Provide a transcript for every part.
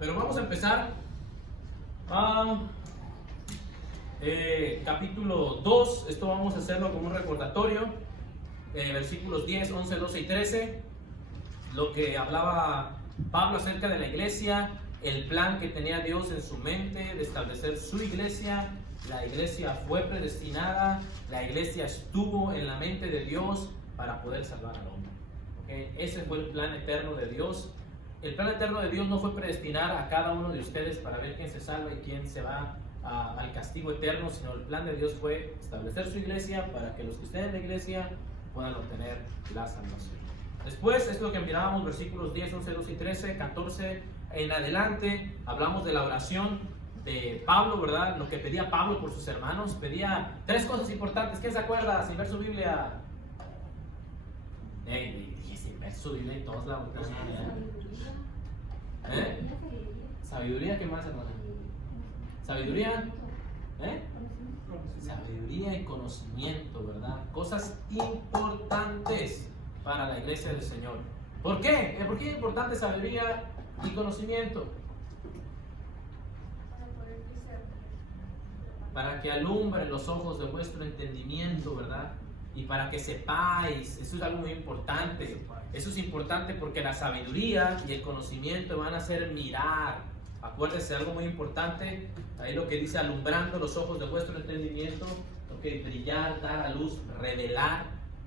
Pero vamos a empezar capítulo 2. Esto vamos a hacerlo como un recordatorio. Versículos 10, 11, 12 y 13. Lo que hablaba Pablo acerca de la iglesia, el plan que tenía Dios en su mente de establecer su iglesia. La iglesia fue predestinada, la iglesia estuvo en la mente de Dios para poder salvar al hombre. ¿Okay? Ese fue el plan eterno de Dios. El plan eterno de Dios no fue predestinar a cada uno de ustedes para ver quién se salva y quién se va al castigo eterno, sino el plan de Dios fue establecer su iglesia para que los que estén en la iglesia puedan obtener la salvación. Después es lo que mirábamos, versículos 10, 11, 12 y 13, 14 en adelante. Hablamos de la oración de Pablo, ¿verdad? Lo que pedía Pablo por sus hermanos. Pedía tres cosas importantes. ¿Quién se acuerda sin ver su Biblia? Dije sin ver su Biblia y todos la botan. Sabiduría, ¿qué más, hermano? Sabiduría, sabiduría y conocimiento, ¿verdad? Cosas importantes para la iglesia del Señor. ¿Por qué? ¿Por qué es importante sabiduría y conocimiento? Para que alumbre los ojos de vuestro entendimiento, ¿verdad? Y para que sepáis, eso es algo muy importante. Eso es importante porque la sabiduría y el conocimiento van a hacer mirar. Acuérdense, algo muy importante, ahí lo que dice, alumbrando los ojos de vuestro entendimiento, brillar, dar a luz, revelar.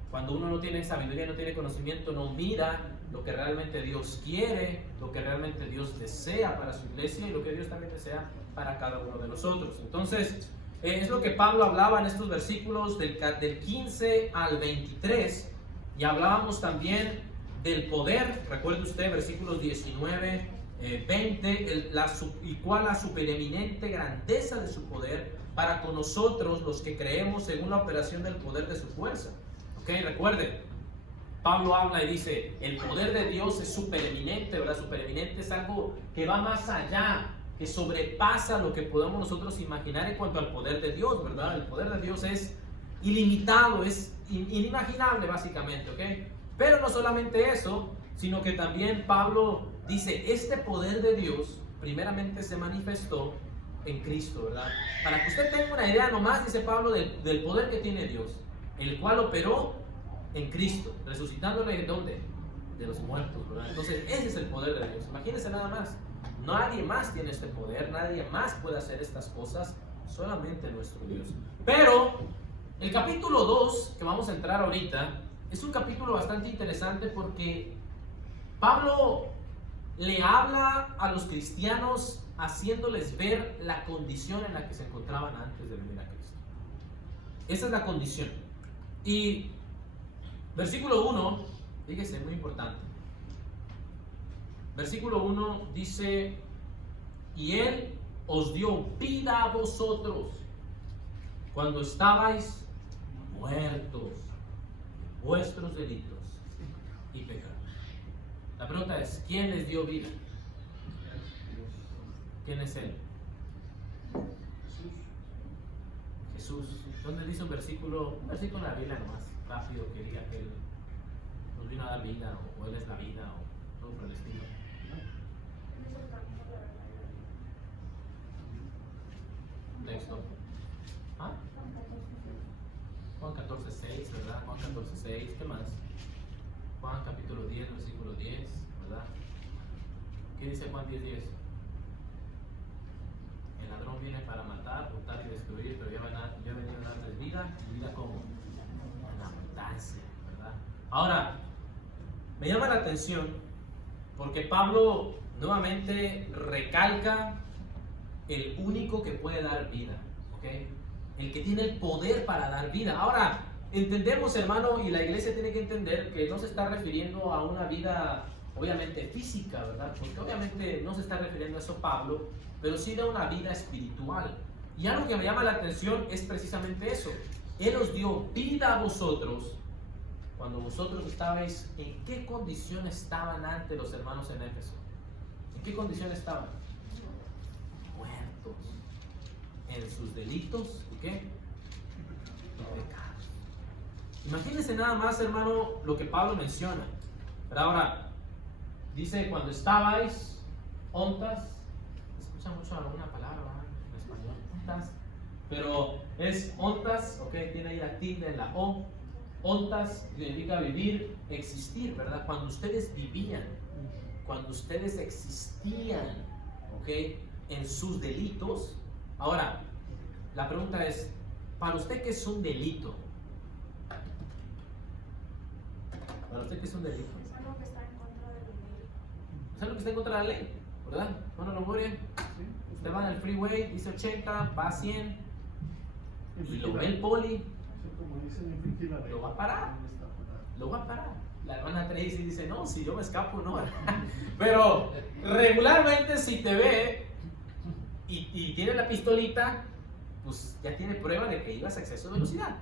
Cuando uno no tiene sabiduría, no tiene conocimiento, no mira lo que realmente Dios quiere, lo que realmente Dios desea para su iglesia y lo que Dios también desea para cada uno de nosotros. Entonces, es lo que Pablo hablaba en estos versículos del 15 al 23, y hablábamos también del poder. Recuerde usted, versículos 19, 20, y cuál la supereminente grandeza de su poder para con nosotros los que creemos según la operación del poder de su fuerza. Okay, recuerde, Pablo habla y dice, el poder de Dios es supereminente, ¿verdad? Supereminente es algo que va más allá, que sobrepasa lo que podamos nosotros imaginar en cuanto al poder de Dios, ¿verdad? El poder de Dios es ilimitado, es inimaginable básicamente, ¿ok? Pero no solamente eso, sino que también Pablo dice, este poder de Dios primeramente se manifestó en Cristo, ¿verdad? Para que usted tenga una idea nomás, dice Pablo, del poder que tiene Dios, el cual operó en Cristo, resucitándole ¿de dónde? De los muertos, ¿verdad? Entonces ese es el poder de Dios. Imagínense nada más, nadie más tiene este poder, nadie más puede hacer estas cosas, solamente nuestro Dios. Pero el capítulo 2, que vamos a entrar ahorita, es un capítulo bastante interesante porque Pablo le habla a los cristianos haciéndoles ver la condición en la que se encontraban antes de venir a Cristo. Esa es la condición. Y versículo 1, fíjese, muy importante. Versículo 1 dice, y Él os dio vida a vosotros cuando estabais muertos en vuestros delitos y pecados. La pregunta es, ¿quién les dio vida? ¿Quién es Él? Jesús. ¿Dónde dice un versículo en la Biblia nomás, rápido, que diga que Él nos vino a dar vida, o Él es la vida, o todo por el estilo? Texto. ¿Ah? Juan 14:6, ¿verdad? Juan 14:6, ¿qué más? Juan capítulo 10, versículo 10, ¿verdad? ¿Qué dice Juan 10:10? El ladrón viene para matar, hurtar y destruir, pero yo he venido a darles vida, y vida como en abundancia, ¿verdad? Ahora, me llama la atención porque Pablo nuevamente recalca el único que puede dar vida, ¿ok? El que tiene el poder para dar vida. Ahora, entendemos, hermano, y la iglesia tiene que entender que no se está refiriendo a una vida obviamente física, ¿verdad? Porque obviamente no se está refiriendo a eso Pablo, pero sí a una vida espiritual. Y algo que me llama la atención es precisamente eso. Él os dio vida a vosotros cuando vosotros estabais. ¿En qué condición estaban antes los hermanos en Éfeso? ¿En qué condición estaban? Muertos en sus delitos y qué? Y pecados. Imagínense nada más, hermano, lo que Pablo menciona. Pero ahora dice, cuando estabais ontas escucha mucho alguna palabra, ¿verdad? En español, ontas. Pero es ontas, ok, tiene ahí la tilde en la O. Ontas significa vivir, existir, ¿verdad? Cuando ustedes vivían, cuando ustedes existían, ok, en sus delitos. Ahora, la pregunta es, ¿para usted qué es un delito? ¿Para usted qué es un delito? Es algo que está en contra de la ley. Es algo que está en contra de la ley, ¿verdad? Bueno, lo voy bien. Usted va en el freeway, dice 80, va a 100, y lo ve el poli, lo va a parar. Lo va a parar. La hermana Tracy dice, no, si yo me escapo, no. Pero regularmente si te ve y tiene la pistolita, pues ya tiene prueba de que ibas a exceso de velocidad.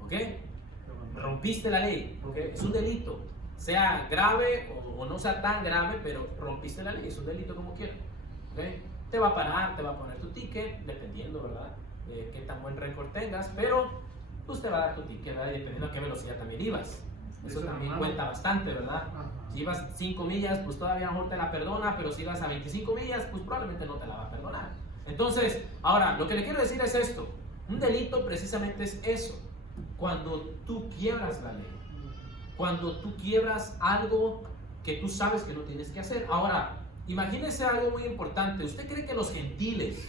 ¿Ok? Rompiste la ley, ¿ok? Es un delito. Sea grave o no sea tan grave, pero rompiste la ley, es un delito como quiera. ¿Ok? Te va a parar, te va a poner tu ticket, dependiendo, ¿verdad? De qué tan buen récord tengas, pero pues te va a dar tu ticket, ¿verdad? Dependiendo a qué velocidad también ibas. Eso también cuenta bastante, ¿verdad? Si ibas 5 millas, pues todavía a lo mejor te la perdona, pero si ibas a 25 millas, pues probablemente no te la va a perdonar. Entonces, ahora, lo que le quiero decir es esto. Un delito precisamente es eso. Cuando tú quiebras la ley. Cuando tú quiebras algo que tú sabes que no tienes que hacer. Ahora, imagínese algo muy importante. ¿Usted cree que los gentiles,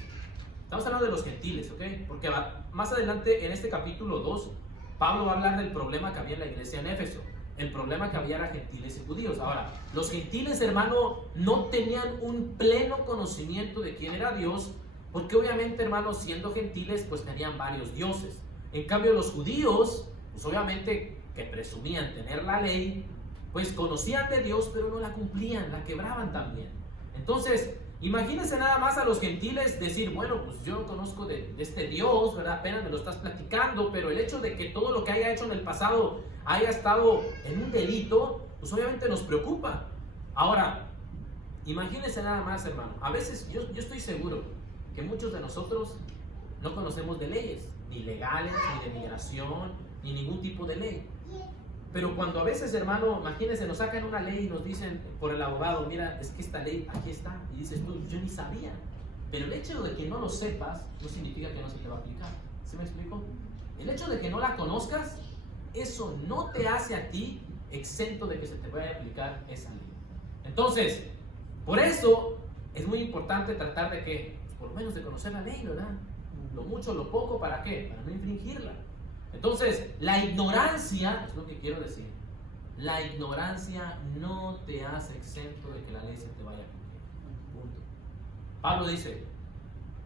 estamos hablando de los gentiles, ¿ok? Porque más adelante en este capítulo 2, Pablo va a hablar del problema que había en la iglesia en Éfeso. El problema que había era gentiles y judíos. Ahora, los gentiles, hermano, no tenían un pleno conocimiento de quién era Dios, porque obviamente, hermano, siendo gentiles, pues tenían varios dioses. En cambio, los judíos, pues obviamente que presumían tener la ley, pues conocían de Dios, pero no la cumplían, la quebraban también. Entonces, imagínense nada más a los gentiles decir, bueno, pues yo no conozco de este Dios, ¿verdad? Apenas me lo estás platicando, pero el hecho de que todo lo que haya hecho en el pasado haya estado en un delito, pues obviamente nos preocupa. Ahora, imagínense nada más, hermano. A veces yo estoy seguro que muchos de nosotros no conocemos de leyes, ni legales, ni de migración, ni ningún tipo de ley. Pero cuando a veces, hermano, imagínense, nos sacan una ley y nos dicen por el abogado, mira, es que esta ley aquí está, y dices tú, yo ni sabía. Pero el hecho de que no lo sepas no significa que no se te va a aplicar. ¿Sí me explico? El hecho de que no la conozcas, eso no te hace a ti exento de que se te vaya a aplicar esa ley. Entonces, por eso es muy importante tratar de que, pues, por lo menos de conocer la ley, ¿verdad? Lo mucho, lo poco, ¿para qué? Para no infringirla. Entonces, la ignorancia, es lo que quiero decir, la ignorancia no te hace exento de que la ley se te vaya a cumplir. Punto. Pablo dice,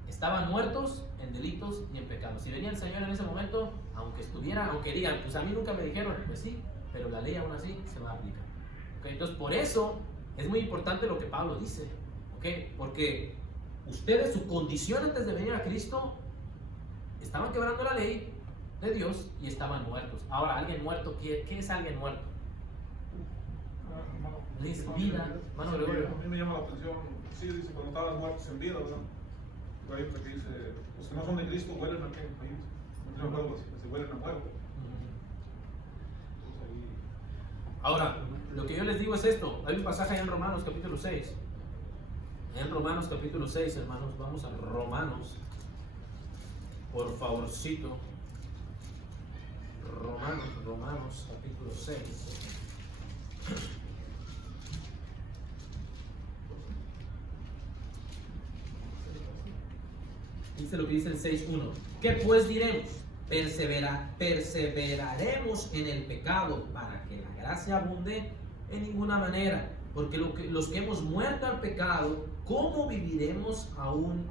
estaban muertos en delitos y en pecados. Si venía el Señor en ese momento, aunque digan, pues a mí nunca me dijeron, pues sí, pero la ley aún así se va a aplicar. ¿Okay? Entonces, por eso es muy importante lo que Pablo dice, ¿okay? Porque ustedes, su condición antes de venir a Cristo, estaban quebrando la ley de Dios y estaban muertos. Ahora, alguien muerto, ¿qué es alguien muerto? Dice vida, mano Gregorio. A mí me llama la atención, sí, dice cuando estaban muertos en vida, ¿verdad? Hay otra que dice, los que no son de Cristo huelen a qué, no me acuerdo, se huelen a muerto. Ahora, lo que yo les digo es esto. Hay un pasaje en Romanos capítulo 6. En Romanos capítulo 6, hermanos, vamos a Romanos. Por favorcito. Romanos capítulo 6. Dice lo que dice el 6.1. ¿Qué pues diremos? Perseveraremos en el pecado para que la gracia abunde en ninguna manera. Porque los que hemos muerto al pecado, ¿cómo viviremos aún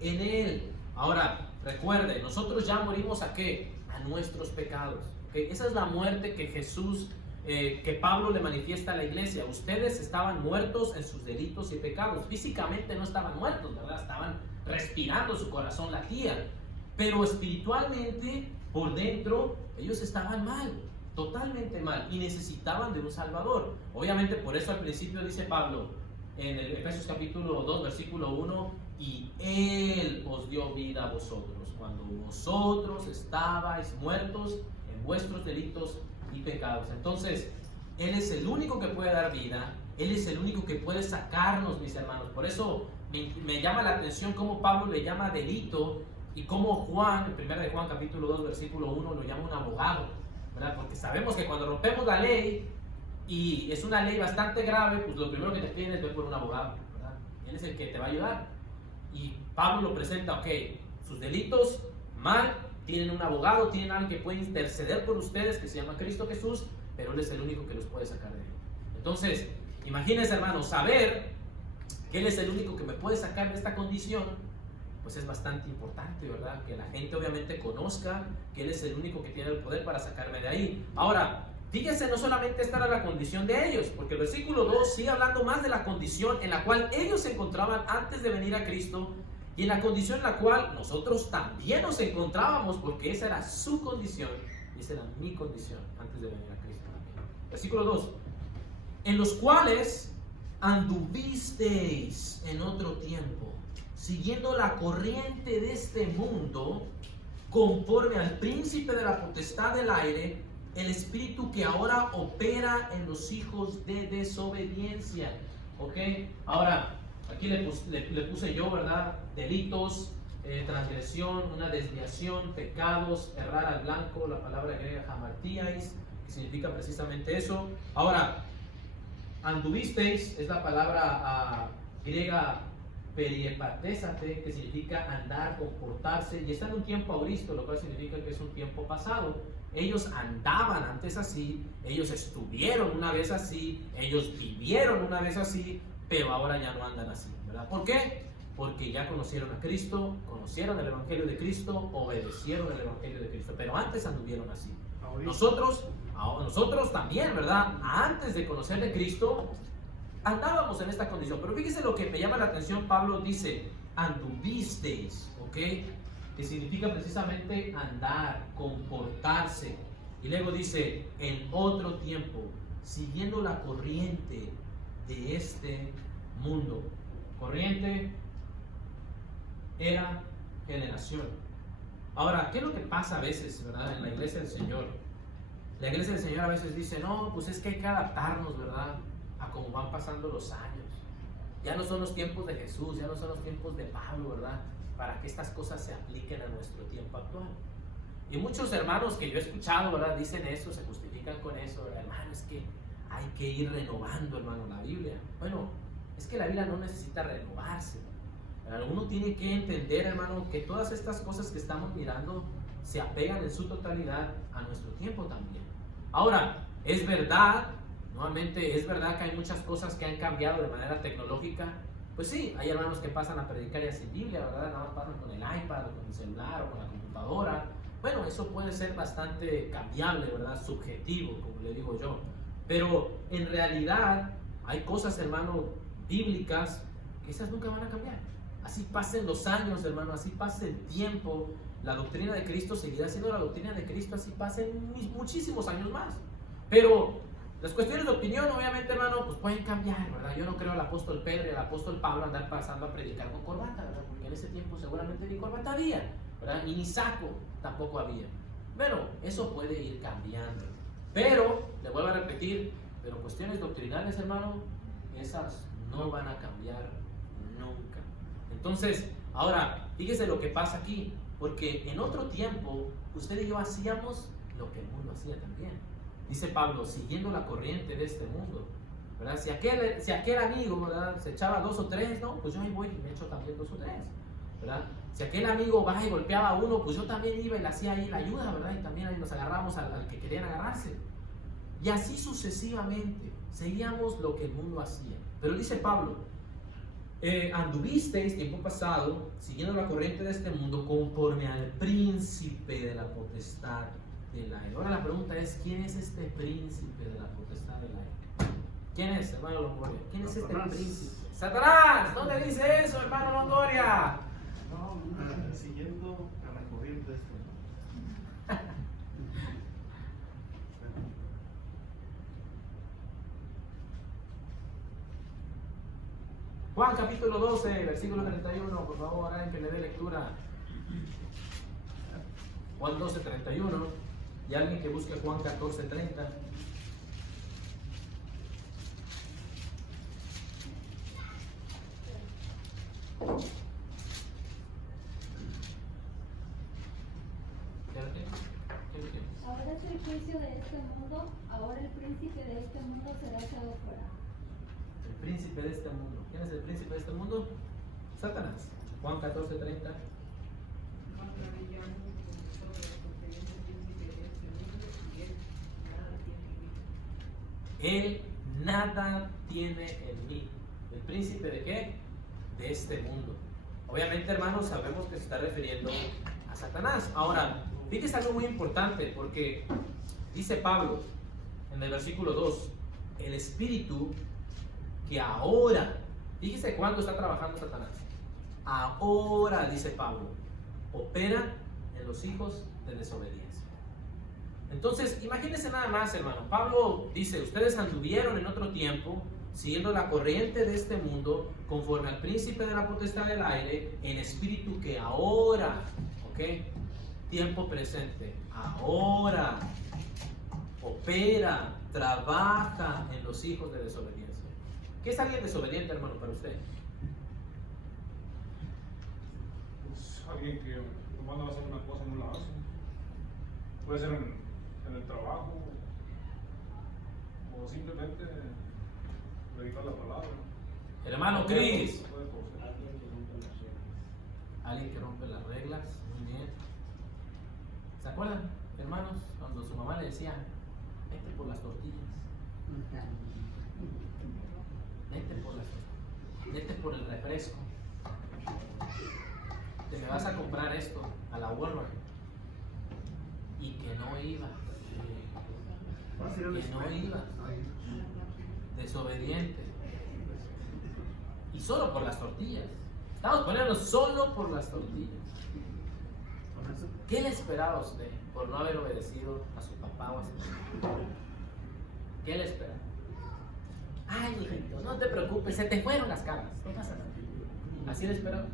en él? Ahora, recuerde, nosotros ya morimos ¿a qué? A nuestros pecados. ¿Okay? Esa es la muerte que Jesús, que Pablo le manifiesta a la iglesia. Ustedes estaban muertos en sus delitos y pecados. Físicamente no estaban muertos, ¿verdad? Estaban respirando, su corazón latía. Pero espiritualmente, por dentro, ellos estaban mal, totalmente mal, y necesitaban de un Salvador. Obviamente, por eso al principio dice Pablo, en el Efesios capítulo 2, versículo 1, y Él os dio vida a vosotros, cuando vosotros estabais muertos en vuestros delitos y pecados. Entonces, Él es el único que puede dar vida, Él es el único que puede sacarnos, mis hermanos. Por eso me llama la atención cómo Pablo le llama delito y cómo Juan, en 1 de Juan capítulo 2, versículo 1, lo llama un abogado, ¿verdad? Porque sabemos que cuando rompemos la ley, y es una ley bastante grave, pues lo primero que te piden es ver por un abogado, ¿verdad? Él es el que te va a ayudar. Y Pablo lo presenta, ok, sus delitos, mal, tienen un abogado, tienen alguien que puede interceder por ustedes, que se llama Cristo Jesús, pero Él es el único que los puede sacar de ahí. Entonces, imagínense, hermanos, saber que Él es el único que me puede sacar de esta condición, pues es bastante importante, ¿verdad? Que la gente obviamente conozca que Él es el único que tiene el poder para sacarme de ahí. Ahora, fíjense, no solamente esta era la condición de ellos, porque el versículo 2 sigue hablando más de la condición en la cual ellos se encontraban antes de venir a Cristo y en la condición en la cual nosotros también nos encontrábamos, porque esa era su condición y esa era mi condición antes de venir a Cristo. Versículo 2: en los cuales anduvisteis en otro tiempo, siguiendo la corriente de este mundo, conforme al príncipe de la potestad del aire, el espíritu que ahora opera en los hijos de desobediencia. ¿Ok? Ahora, aquí le puse yo, ¿verdad? Delitos, transgresión, una desviación, pecados, errar al blanco, la palabra griega hamartíais, que significa precisamente eso. Ahora, anduvisteis es la palabra griega periepatésate, que significa andar, comportarse, y está en un tiempo auristo, lo cual significa que es un tiempo pasado. Ellos andaban antes así, ellos estuvieron una vez así, ellos vivieron una vez así, pero ahora ya no andan así, ¿verdad? ¿Por qué? Porque ya conocieron a Cristo, conocieron el Evangelio de Cristo, obedecieron el Evangelio de Cristo, pero antes anduvieron así. Nosotros también, ¿verdad? Antes de conocer de Cristo, andábamos en esta condición. Pero fíjese lo que me llama la atención. Pablo dice, anduvisteis, ¿ok? Que significa precisamente andar, comportarse. Y luego dice, en otro tiempo, siguiendo la corriente de este mundo. Corriente, era, generación. Ahora, ¿qué es lo que pasa a veces, verdad, en la iglesia del Señor? La iglesia del Señor a veces dice, no, pues es que hay que adaptarnos, ¿verdad?, a cómo van pasando los años. Ya no son los tiempos de Jesús, ya no son los tiempos de Pablo, ¿verdad?, para que estas cosas se apliquen a nuestro tiempo actual. Y muchos hermanos que yo he escuchado, ¿verdad?, dicen eso, se justifican con eso, ¿verdad? Hermano, es que hay que ir renovando, hermano, la Biblia. Bueno, es que la Biblia no necesita renovarse, ¿verdad? Uno tiene que entender, hermano, que todas estas cosas que estamos mirando se apegan en su totalidad a nuestro tiempo también. Ahora, es verdad, nuevamente, es verdad que hay muchas cosas que han cambiado de manera tecnológica. Pues sí, hay hermanos que pasan a predicar ya sin Biblia, ¿verdad? Nada más pasan con el iPad, o con el celular, o con la computadora. Bueno, eso puede ser bastante cambiable, ¿verdad? Subjetivo, como le digo yo. Pero en realidad hay cosas, hermano, bíblicas, que esas nunca van a cambiar. Así pasen los años, hermano, así pase el tiempo, la doctrina de Cristo seguirá siendo la doctrina de Cristo, así pasen muchísimos años más. Pero las cuestiones de opinión, obviamente, hermano, pues pueden cambiar, ¿verdad? Yo no creo al apóstol Pedro y al apóstol Pablo andar pasando a predicar con corbata, ¿verdad? Porque en ese tiempo seguramente ni corbata había, ¿verdad? Y ni saco tampoco había. Bueno, eso puede ir cambiando. Pero, le vuelvo a repetir, pero cuestiones doctrinales, hermano, esas no van a cambiar nunca. Entonces, ahora, fíjese lo que pasa aquí, porque en otro tiempo, usted y yo hacíamos lo que el mundo hacía también. Dice Pablo, siguiendo la corriente de este mundo, ¿verdad? Si aquel amigo, ¿verdad?, se echaba 2 o 3, ¿no? Pues yo ahí voy y me echo también 2 o 3, ¿verdad? Si aquel amigo va y golpeaba a uno, pues yo también iba y le hacía ahí la ayuda, ¿verdad? Y también ahí nos agarramos al que querían agarrarse. Y así sucesivamente, seguíamos lo que el mundo hacía. Pero dice Pablo, anduvisteis tiempo pasado, siguiendo la corriente de este mundo, conforme al príncipe de la potestad del aire. Ahora la pregunta es, ¿quién es este príncipe de la potestad del aire? ¿Quién es, hermano Longoria? ¿Quién es este príncipe? ¡Satanás! ¿Dónde dice eso, hermano Longoria? No, siguiendo a la corriente de este mundo. Juan capítulo 12, versículo 31, por favor, alguien que le dé lectura. Juan 12, 31, y alguien que busque Juan 14, 30. ¿Ya lo tienes? ¿Quién lo tiene? Ahora es el juicio de este mundo, ahora el príncipe de este mundo será echado fuera. El príncipe de este mundo. ¿Quién es el príncipe de este mundo? Satanás. Juan 14:30. Él nada tiene en mí. ¿El príncipe de qué? De este mundo. Obviamente, hermanos, sabemos que se está refiriendo a Satanás. Ahora, fíjese algo muy importante, porque dice Pablo en el versículo 2, el espíritu que ahora, fíjese cuándo está trabajando Satanás. Ahora, dice Pablo, opera en los hijos de desobediencia. Entonces, imagínense nada más, hermano. Pablo dice, ustedes anduvieron en otro tiempo, siguiendo la corriente de este mundo, conforme al príncipe de la potestad del aire, en espíritu que ahora, ¿ok? Tiempo presente, ahora opera, trabaja en los hijos de desobediencia. ¿Qué es alguien desobediente, hermano, para usted? Pues alguien que nomás no va a hacer una cosa, no la hace. Puede ser en el trabajo o simplemente predicar la palabra. Hermano Cris. Puede ser. Alguien que rompe las reglas, muy bien. ¿Se acuerdan, hermanos, cuando su mamá le decía, vete por las tortillas? Vete por las tortillas. Vete por el refresco. Te me vas a comprar esto a la Walmart. Y que no iba. Que no iba. Desobediente. Y solo por las tortillas. Estamos poniendo solo por las tortillas. ¿Qué le esperaba a usted por no haber obedecido a su papá o a su mamá? ¿Qué le esperaba? Ay, hijito, no te preocupes, se te fueron las cabras. No pasa nada. ¿Así le esperaba?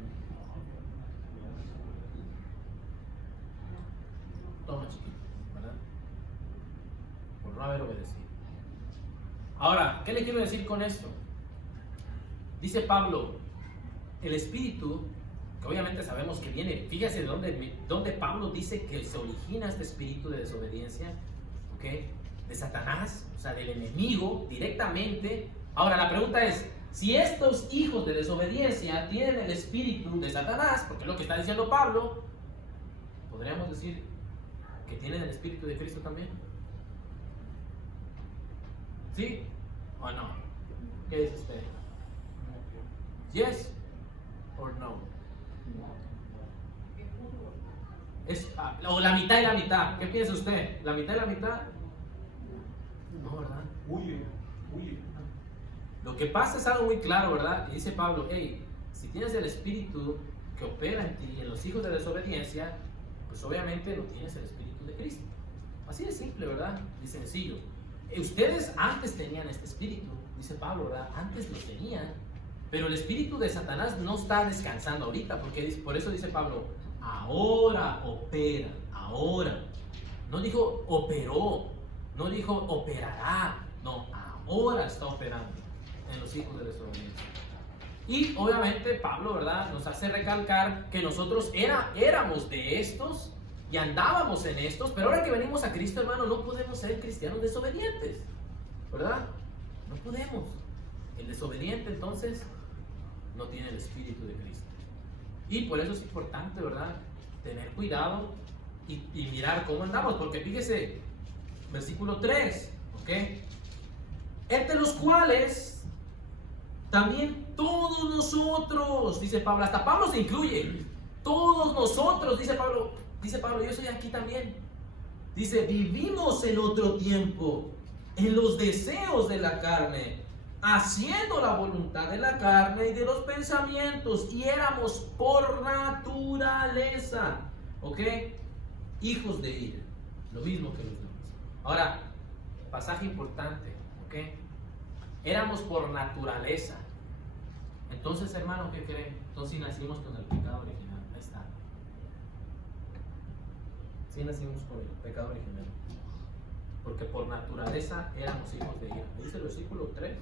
Toma, chiquito, ¿verdad? Por no haber obedecido. Ahora, ¿qué le quiero decir con esto? Dice Pablo, el espíritu, que obviamente sabemos que viene, fíjese dónde Pablo dice que se origina este espíritu de desobediencia, ¿ok? De Satanás, o sea, del enemigo directamente. Ahora, la pregunta es, si estos hijos de desobediencia tienen el espíritu de Satanás, porque es lo que está diciendo Pablo, podríamos decir que tienen el espíritu de Cristo también. ¿Sí o no? ¿Qué dice usted? Yes or no? O la mitad y la mitad. ¿Qué piensa usted? ¿La mitad y la mitad? No, ¿verdad? Huye. Lo que pasa es algo muy claro, ¿verdad? Y dice Pablo, hey, si tienes el espíritu que opera en ti, en los hijos de desobediencia, pues obviamente no tienes el espíritu de Cristo. Así de simple, ¿verdad? Y sencillo. Ustedes antes tenían este espíritu, dice Pablo, ¿verdad? Antes lo tenían, pero el espíritu de Satanás no está descansando ahorita, porque por eso dice Pablo, ahora opera, ahora. No dijo operó, no dijo operará, no, ahora está operando en los hijos de desobediencia. Y obviamente Pablo, ¿verdad?, nos hace recalcar que nosotros éramos de estos y andábamos en estos, pero ahora que venimos a Cristo, hermano, no podemos ser cristianos desobedientes, ¿verdad? No podemos. El desobediente, entonces, no tiene el espíritu de Cristo. Y por eso es importante, ¿verdad?, tener cuidado y mirar cómo andamos, porque fíjese, versículo 3, ¿ok? Entre los cuales también todos nosotros, dice Pablo, hasta Pablo se incluye, todos nosotros, dice Pablo, yo soy aquí también. Dice, vivimos en otro tiempo, en los deseos de la carne, haciendo la voluntad de la carne y de los pensamientos, y éramos por naturaleza, ¿ok?, hijos de ira, lo mismo que los demás. Ahora, pasaje importante, ¿ok? Éramos por naturaleza. Entonces, hermano, ¿qué creen? Entonces nacimos con el pecado original. Ahí está. Sí nacimos con el pecado original. Porque por naturaleza éramos hijos de ira. Ahí dice el versículo 3.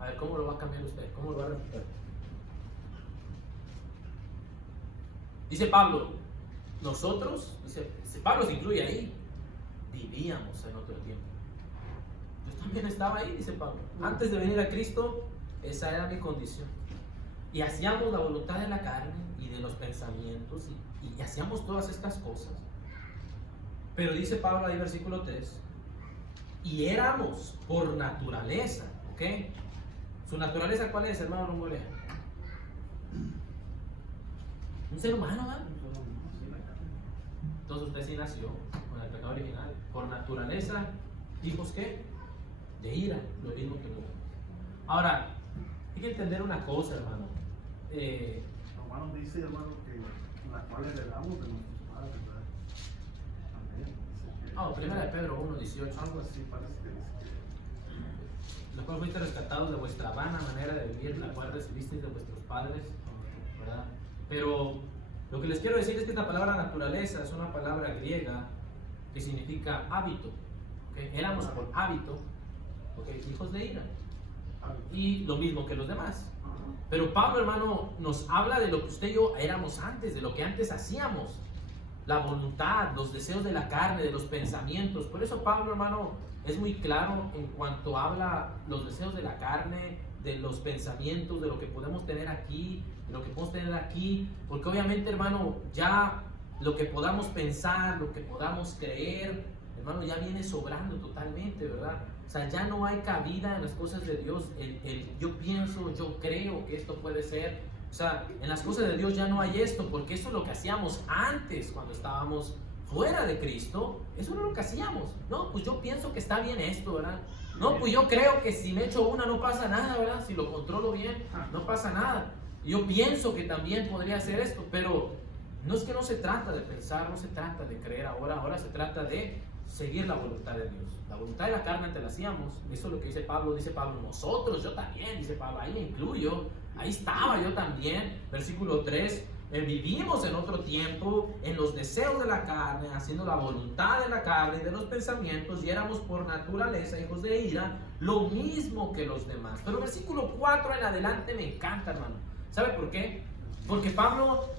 A ver, ¿cómo lo va a cambiar usted? ¿Cómo lo va a refutar? Dice Pablo, nosotros, dice Pablo se incluye ahí, vivíamos en otro tiempo. Yo también estaba ahí, dice Pablo. Antes de venir a Cristo, esa era mi condición. Y hacíamos la voluntad de la carne y de los pensamientos y hacíamos todas estas cosas. Pero dice Pablo ahí, versículo 3, y éramos por naturaleza, ¿ok? ¿Su naturaleza cuál es, hermano Rombolea? Un ser humano, ¿verdad? Entonces usted sí nació con el pecado original. Por naturaleza, hijos ¿qué? De ira, lo mismo que nosotros. Ahora, hay que entender una cosa, hermano. Romanos dice, hermano, que la cual heredamos de nuestros padres, ¿verdad? Amén. Dice que- Primera de Pedro 1:18. Algo así parece que dice Los cuales fuiste rescatados de vuestra vana manera de vivir, la cual recibisteis de vuestros padres, ¿verdad? Pero lo que les quiero decir es que esta palabra naturaleza es una palabra griega que significa hábito, ¿okay? Éramos por hábito, ¿okay? Hijos de ira, y lo mismo que los demás. Pero Pablo, hermano, nos habla de lo que usted y yo éramos antes, de lo que antes hacíamos, la voluntad, los deseos de la carne, de los pensamientos. Por eso Pablo, hermano, es muy claro en cuanto habla los deseos de la carne, de los pensamientos, de lo que podemos tener aquí, de lo que podemos tener aquí, porque obviamente, hermano, ya lo que podamos pensar, lo que podamos creer, hermano, ya viene sobrando totalmente, ¿verdad? O sea, ya no hay cabida en las cosas de Dios. Yo pienso, yo creo que esto puede ser. O sea, en las cosas de Dios ya no hay esto, porque eso es lo que hacíamos antes cuando estábamos fuera de Cristo. Eso era lo que hacíamos. No, pues yo pienso que está bien esto, ¿verdad? No, pues yo creo que si me echo una no pasa nada, ¿verdad? Si lo controlo bien, no pasa nada. Yo pienso que también podría hacer esto, pero no es que no se trata de pensar, no se trata de creer ahora se trata de seguir la voluntad de Dios. La voluntad de la carne antes la hacíamos. Eso es lo que dice Pablo, nosotros, yo también, dice Pablo, ahí me incluyo, ahí estaba yo también. Versículo 3, vivimos en otro tiempo, en los deseos de la carne, haciendo la voluntad de la carne y de los pensamientos, y éramos por naturaleza hijos de ira, lo mismo que los demás. Pero versículo 4 en adelante me encanta, hermano. ¿Sabe por qué? Porque Pablo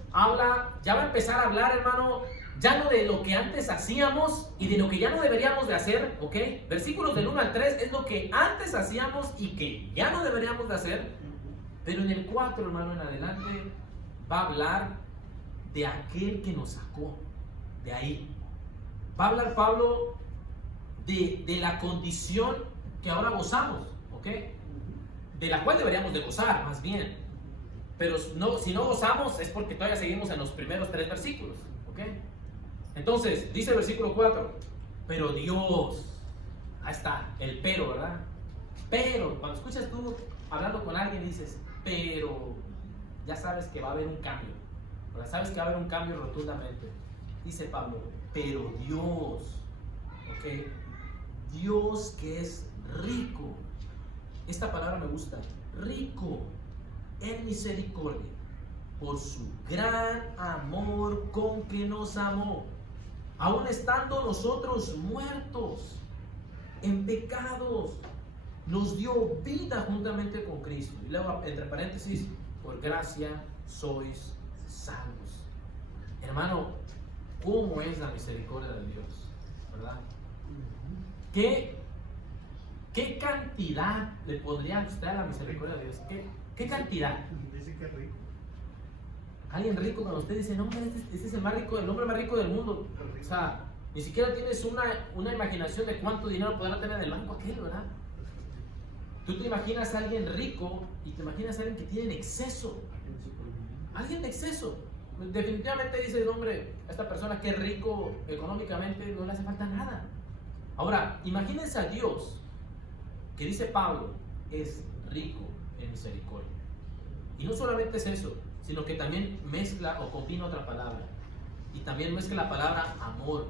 ya va a empezar a hablar, hermano, ya no de lo que antes hacíamos y de lo que ya no deberíamos de hacer, ¿ok? Versículos del 1 al 3 es lo que antes hacíamos y que ya no deberíamos de hacer. Pero en el 4, hermano, en adelante, va a hablar de aquel que nos sacó de ahí. Va a hablar Pablo de la condición que ahora gozamos, ¿ok? De la cual deberíamos de gozar, más bien. Pero no, si no gozamos es porque todavía seguimos en los primeros 3 versículos, ¿ok? Entonces, dice el versículo 4, pero Dios, ahí está, el pero, ¿verdad? Pero, cuando escuchas tú hablando con alguien y dices, pero, ya sabes que va a haber un cambio, ¿verdad? Sabes que va a haber un cambio rotundamente. Dice Pablo, pero Dios, ¿ok? Dios que es rico, esta palabra me gusta, rico en misericordia, por su gran amor con que nos amó, aun estando nosotros muertos en pecados, nos dio vida juntamente con Cristo. Y luego, entre paréntesis, por gracia sois salvos. Hermano, ¿cómo es la misericordia de Dios? ¿Verdad? ¿Qué cantidad le podría usted a la misericordia de Dios? ¿Qué cantidad? Dice que es rico. Alguien rico, cuando usted dice, no, hombre, este es el más rico, el hombre más rico del mundo. O sea, ni siquiera tienes una imaginación de cuánto dinero podrá tener en el banco aquel, ¿verdad? Tú te imaginas a alguien rico y te imaginas a alguien que tiene en exceso. Alguien de exceso. Definitivamente dice el hombre, a esta persona que es rico económicamente no le hace falta nada. Ahora, imagínense a Dios, que dice Pablo, es rico en misericordia. Y no solamente es eso, sino que también mezcla o combina otra palabra. Y también mezcla la palabra amor.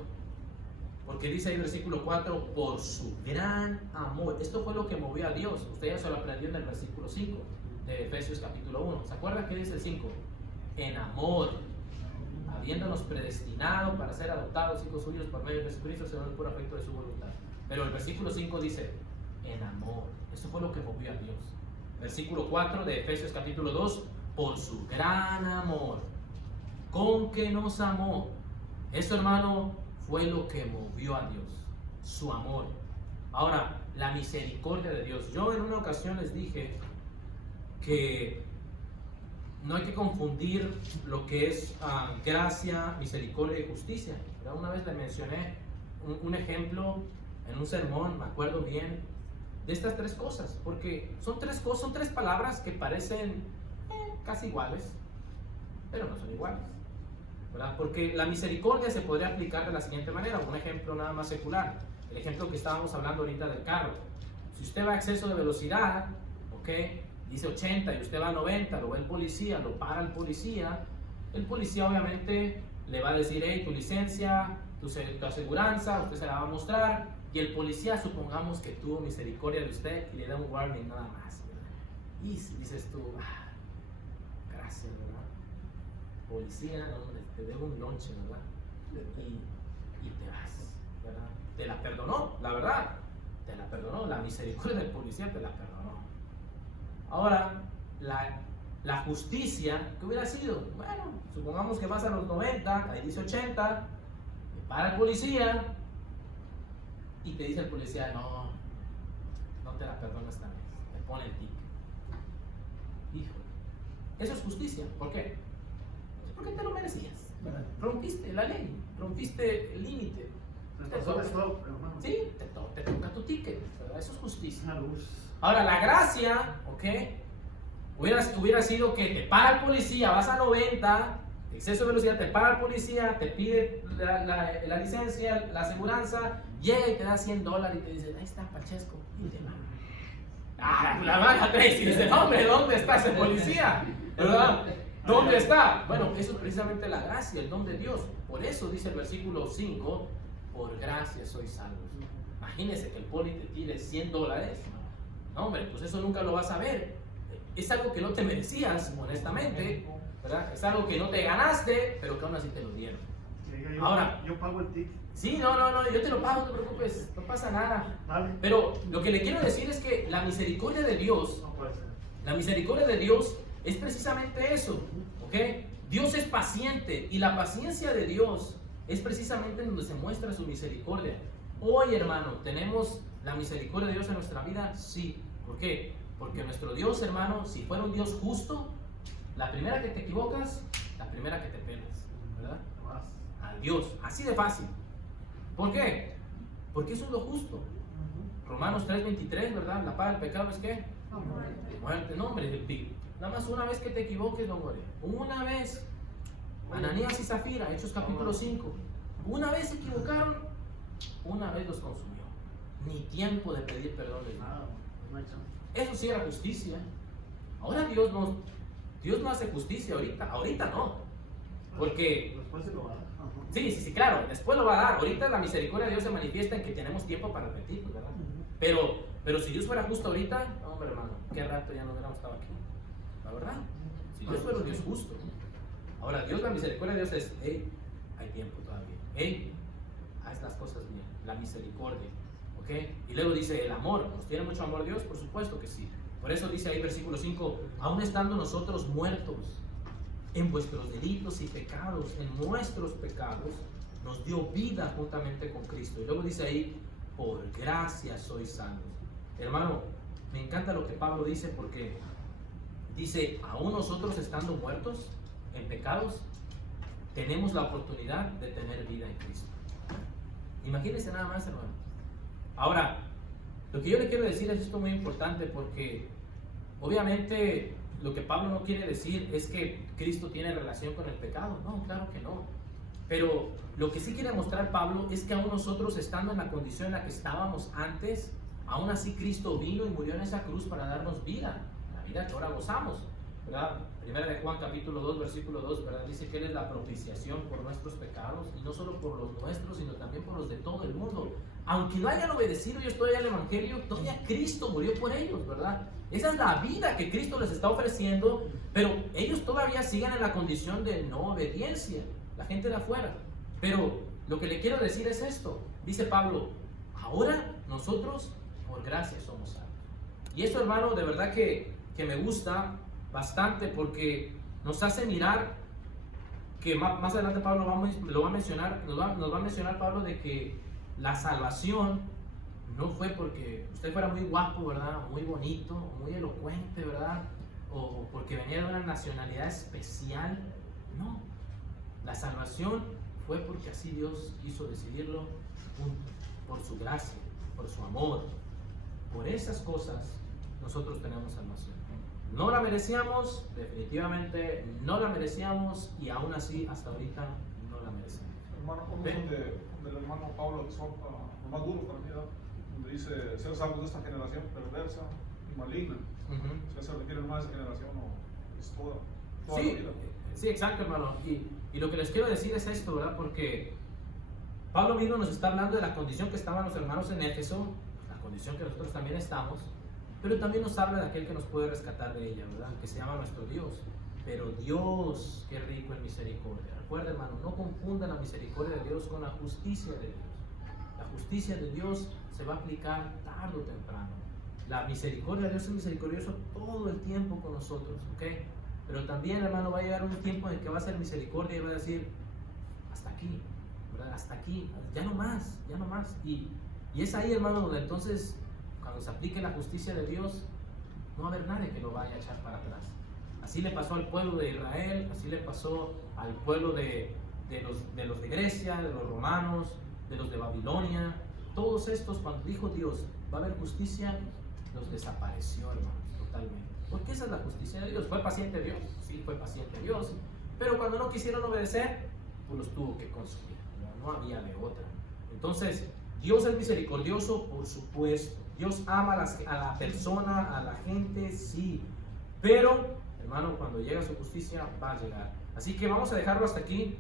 Porque dice ahí en el versículo 4, por su gran amor. Esto fue lo que movió a Dios. Usted ya se lo aprendió en el versículo 5 de Efesios capítulo 1. ¿Se acuerdan qué dice el 5? En amor, habiéndonos predestinado para ser adoptados hijos suyos por medio de Jesucristo según el puro afecto de su voluntad. Pero el versículo 5 dice, en amor. Esto fue lo que movió a Dios. Versículo 4 de Efesios capítulo 2, por su gran amor con que nos amó. Eso, hermano, fue lo que movió a Dios, su amor. Ahora, la misericordia de Dios. Yo en una ocasión les dije que no hay que confundir lo que es gracia, misericordia y justicia. ¿Verdad? Una vez le mencioné un ejemplo en un sermón, me acuerdo bien, de estas tres cosas, porque son tres cosas, son tres palabras que parecen casi iguales, pero no son iguales, ¿verdad? Porque la misericordia se podría aplicar de la siguiente manera, un ejemplo nada más secular, el ejemplo que estábamos hablando ahorita del carro. Si usted va a exceso de velocidad, ¿ok? Dice 80 y usted va a 90, lo ve el policía, lo para el policía obviamente le va a decir, hey, tu licencia, tu aseguranza, usted se la va a mostrar, y el policía supongamos que tuvo misericordia de usted y le da un warning nada más, ¿verdad? Y dices tú, gracias, ¿verdad? Policía, no, hombre, te debo un lonche, ¿verdad? Y te vas, ¿verdad? Te la perdonó, la verdad, te la perdonó, la misericordia del policía te la perdonó. Ahora, la justicia, ¿qué hubiera sido? Bueno, supongamos que vas a los 90, ahí dice 80, te para el policía y te dice el policía, no te la perdono esta vez, te pone el ticket. Hijo, eso es justicia. ¿Por qué? Porque te lo merecías, ¿verdad? Rompiste la ley, rompiste el límite. Sí, te toca tu ticket, ¿verdad? Eso es justicia. Ahora, la gracia, ¿ok? Hubiera sido que te para el policía, vas a 90, exceso de velocidad, te para el policía, te pide la licencia, la aseguranza, llega y te da $100 y te dice, ahí está Pachesco, y te va. La mala Tracy dice, hombre, ¿dónde está ese policía? ¿Verdad? ¿Dónde está? Bueno, eso es precisamente la gracia, el don de Dios. Por eso dice el versículo 5, por gracia sois salvos. Imagínese que el poli te tire $100. No, hombre, pues eso nunca lo vas a ver. Es algo que no te merecías, honestamente, ¿verdad? Es algo que no te ganaste, pero que aún así te lo dieron. Ahora, yo pago el ticket. Sí, no, yo te lo pago, no te preocupes, no pasa nada. Vale. Pero lo que le quiero decir es que la misericordia de Dios, es precisamente eso, ¿ok? Dios es paciente y la paciencia de Dios es precisamente en donde se muestra su misericordia. Hoy, hermano, ¿tenemos la misericordia de Dios en nuestra vida? Sí. ¿Por qué? Porque nuestro Dios, hermano, si fuera un Dios justo, la primera que te equivocas, la primera que te pelas, ¿verdad? Adiós, así de fácil. ¿Por qué? Porque eso es lo justo. Romanos 3:23, ¿verdad? La paga del pecado es ¿qué? Muerte. No, hombre, nada más una vez que te equivoques, no muere. Una vez. Ananías y Zafira, Hechos capítulo 5. Una vez se equivocaron, una vez los consumió. Ni tiempo de pedir perdón les dio. Eso sí era justicia. Ahora Dios no hace justicia ahorita no. Porque después se lo va a dar. Sí, claro, después lo va a dar. Ahorita la misericordia de Dios se manifiesta en que tenemos tiempo para arrepentirnos, ¿verdad? Pero si Dios fuera justo ahorita, no, hombre, hermano, qué rato ya no hubiéramos estado aquí. La verdad, si Dios fuera un Dios justo. Ahora, la misericordia de Dios es, hey, hay tiempo todavía. Hey, haz las cosas bien. La misericordia. ¿Ok? Y luego dice el amor. ¿Nos tiene mucho amor Dios? Por supuesto que sí. Por eso dice ahí versículo 5, aún estando nosotros muertos en vuestros delitos y pecados, en nuestros pecados, nos dio vida juntamente con Cristo. Y luego dice ahí, por gracia sois salvos. Hermano, me encanta lo que Pablo dice porque dice, aún nosotros estando muertos en pecados, tenemos la oportunidad de tener vida en Cristo. Imagínense nada más, hermano. Ahora, lo que yo le quiero decir es esto muy importante porque obviamente lo que Pablo no quiere decir es que Cristo tiene relación con el pecado. No, claro que no. Pero lo que sí quiere mostrar Pablo es que aún nosotros estando en la condición en la que estábamos antes, aún así Cristo vino y murió en esa cruz para darnos vida, la vida que ahora gozamos, ¿verdad? Primera de Juan capítulo 2 versículo 2, ¿verdad? Dice que Él es la propiciación por nuestros pecados y no solo por los nuestros, sino también por los de todo el mundo. Aunque lo hayan obedecido ellos todavía al Evangelio, todavía Cristo murió por ellos, ¿verdad? Esa es la vida que Cristo les está ofreciendo, pero ellos todavía siguen en la condición de no obediencia, la gente de afuera. Pero lo que le quiero decir es esto, dice Pablo, ahora nosotros por gracia somos salvos. Y eso, hermano, de verdad que me gusta bastante porque nos hace mirar que más adelante Pablo lo va a mencionar, nos va a mencionar Pablo de que la salvación no fue porque usted fuera muy guapo, ¿verdad? Muy bonito, muy elocuente, ¿verdad? O porque venía de una nacionalidad especial. No, la salvación fue porque así Dios quiso decidirlo, por su gracia, por su amor. Por esas cosas nosotros tenemos salvación. No la merecíamos, definitivamente no la merecíamos, y aún así hasta ahorita no la merecemos. Hermano, ¿cómo es donde el hermano Pablo exhorta lo más duro para mí, ¿verdad? Donde dice, ser salvos de esta generación perversa y maligna? O sea, se refiere más a esa generación o es toda la Sí, vida. sí, exacto, hermano. Y lo que les quiero decir es esto, ¿verdad? Porque Pablo mismo nos está hablando de la condición que estaban los hermanos en Éfeso, la condición que nosotros también estamos, pero también nos habla de aquel que nos puede rescatar de ella, ¿verdad? Que se llama nuestro Dios. Pero Dios, qué rico en misericordia. Recuerda, hermano, no confunda la misericordia de Dios con la justicia de Dios. La justicia de Dios se va a aplicar tarde o temprano. La misericordia de Dios es misericordioso todo el tiempo con nosotros, ¿ok? Pero también, hermano, va a llegar un tiempo en el que va a ser misericordia y va a decir, hasta aquí, ¿verdad? Hasta aquí, ya no más, ya no más. Y es ahí, hermano, donde entonces, cuando se aplique la justicia de Dios, no va a haber nadie que lo vaya a echar para atrás. Así le pasó al pueblo de Israel, así le pasó al pueblo de los de Grecia, de los romanos, de los de Babilonia. Todos estos, cuando dijo Dios, va a haber justicia, los desapareció, hermanos, totalmente. Porque esa es la justicia de Dios. ¿Fue paciente Dios? Sí, fue paciente Dios. Pero cuando no quisieron obedecer, pues los tuvo que consumir. No había de otra. Entonces, Dios es misericordioso, por supuesto. Dios ama a la persona, a la gente, sí. Pero, hermano, cuando llega su justicia, va a llegar. Así que vamos a dejarlo hasta aquí.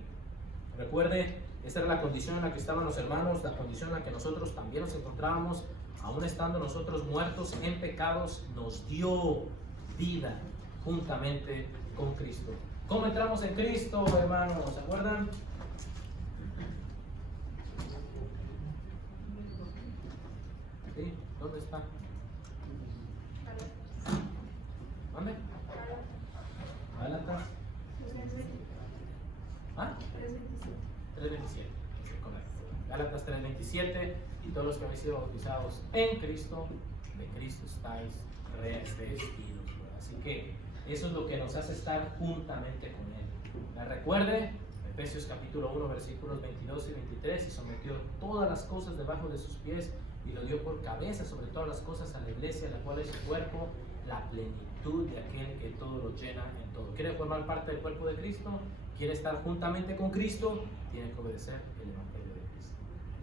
Recuerde, esta era la condición en la que estaban los hermanos, la condición en la que nosotros también nos encontrábamos. Aún estando nosotros muertos en pecados, nos dio vida juntamente con Cristo. ¿Cómo entramos en Cristo, hermanos? ¿Se acuerdan? ¿Sí? ¿Dónde está? ¿Dónde? Gálatas. ¿Ah? 3:27. Sí, correcto. Gálatas 3:27. Y todos los que habéis sido bautizados en Cristo, de Cristo estáis revestidos. Así que eso es lo que nos hace estar juntamente con Él. ¿La recuerde? Efesios capítulo 1, versículos 22 y 23. Y sometió todas las cosas debajo de sus pies y lo dio por cabeza sobre todas las cosas a la iglesia, la cual es su cuerpo, la plenitud de aquel que todo lo llena en todo. ¿Quiere formar parte del cuerpo de Cristo? ¿Quiere estar juntamente con Cristo? Tiene que obedecer el Evangelio de Cristo.